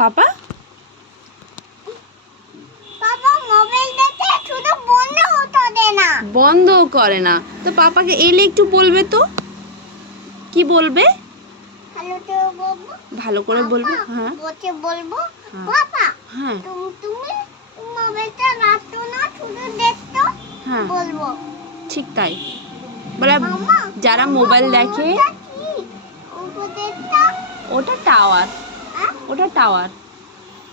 পাপা mobile দেখে শুধু বন্ধও করে না। বন্ধও করে না। তো পাপাকে এলে একটু বলবে তো, কি বলবে? ভালো করে বলবে। হ্যাঁ বসে বলবো, হ্যাঁ। পাপা হ্যাঁ তুমি মোবাইলটা রাখতো না, শুধু দেখতো। হ্যাঁ বলবো ঠিক তাই বলে। মামা, যারা মোবাইল দেখে ওটা কি? উপদেশটা ওটা টাওয়ার, হ্যাঁ? ওটা টাওয়ার।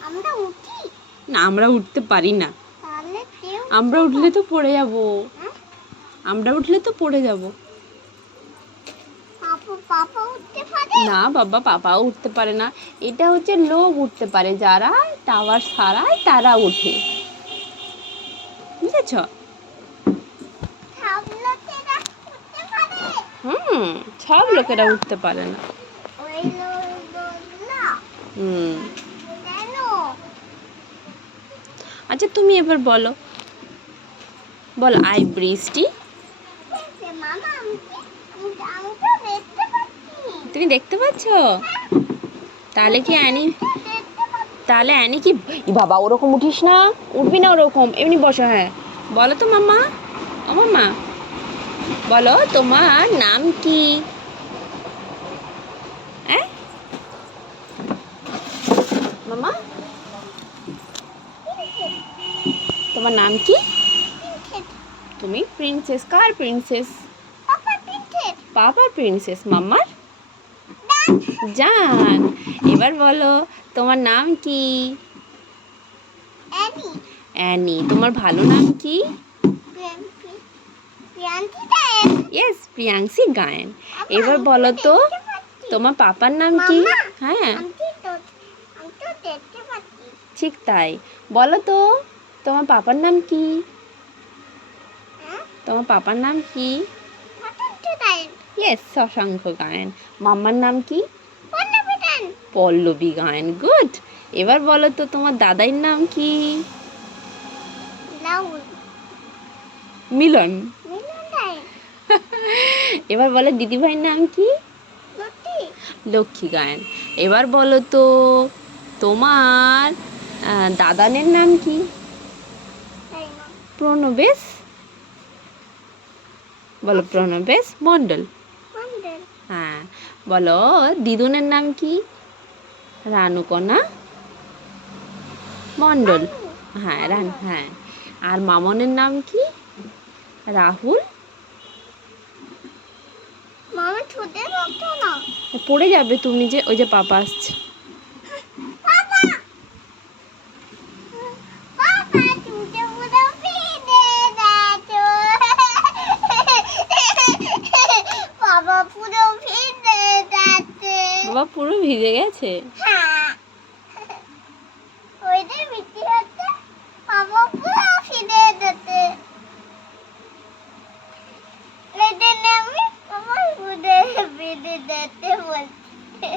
আমরা উঠি, না আমরা উঠতে পারি না। তাহলে কেউ আমরা উঠলে তো পড়ে যাব। হ্যাঁ? আমরা উঠলে তো পড়ে যাব। পাপা উঠতে পারে না বাবা, পাপাও উঠতে পারে না। এটা হচ্ছে লোক উঠতে পারে, যারা টাওয়ার ছাড়ায় তারা ওঠে, বুঝেছ? সব লোকেরা উঠতে পারে। সব লোকেরা উঠতে পারে না। ওই লোকগুলো হুম কেন? আচ্ছা তুমি এবার বলো, বল আই বৃষ্টি। মামা আমি তো দেখতে পাচ্ছি। তুমি দেখতে পাচ্ছ? তাহলে কি অ্যানি, দেখতে পাচ্ছি। তাহলে অ্যানি কি? ই বাবা, ওরকম উঠিস না, উঠবি না ওরকম, এমনি বসো। হ্যাঁ বলো তো মাম্মা, ও মাম্মা বলো তোমার নাম কি? হ্যাঁ মাম্মা, তোমার নাম কি? তুমি প্রিন্সেস। কার প্রিন্সেস? পাপার প্রিন্সেস। মাম্মার জান। এবার বলো তোমার নাম কি? অ্যানি। তোমার ভালো নাম কি? ইয়েস, প্রিয়াংশী গায়েন। এবার বলো তো তোমার পাপার নাম কি? হ্যাঁ ঠিক তাই। বলো তো তোমার পাপার নাম কি? তোমার পাপার নাম কি? ইয়েস, শশাঙ্ক গায়েন। মাম্মার নাম কি? পল্লবী গায়েন। গুড। এবার বলো তো তোমার দাদাইয়ের নাম কি? মিলন। এবার বলো দিদিভাইয়ের নাম কি? লক্ষ্মী গায়েন। এবার বলো তো তোমার দাদানের নাম কি? প্রণবেশ। বলো প্রণবেশ মণ্ডল। হ্যাঁ বলো দিদুনের নাম কি? রানুকণা মণ্ডল। হ্যাঁ হ্যাঁ। আর মামনের নাম কি? রাহুল। মামা ছোটে রাখতো না। পড়ে যাবে তুমি, যে ওই যে পাপা আসছে। বাবা পুরো ভিজে গেছে। বলছে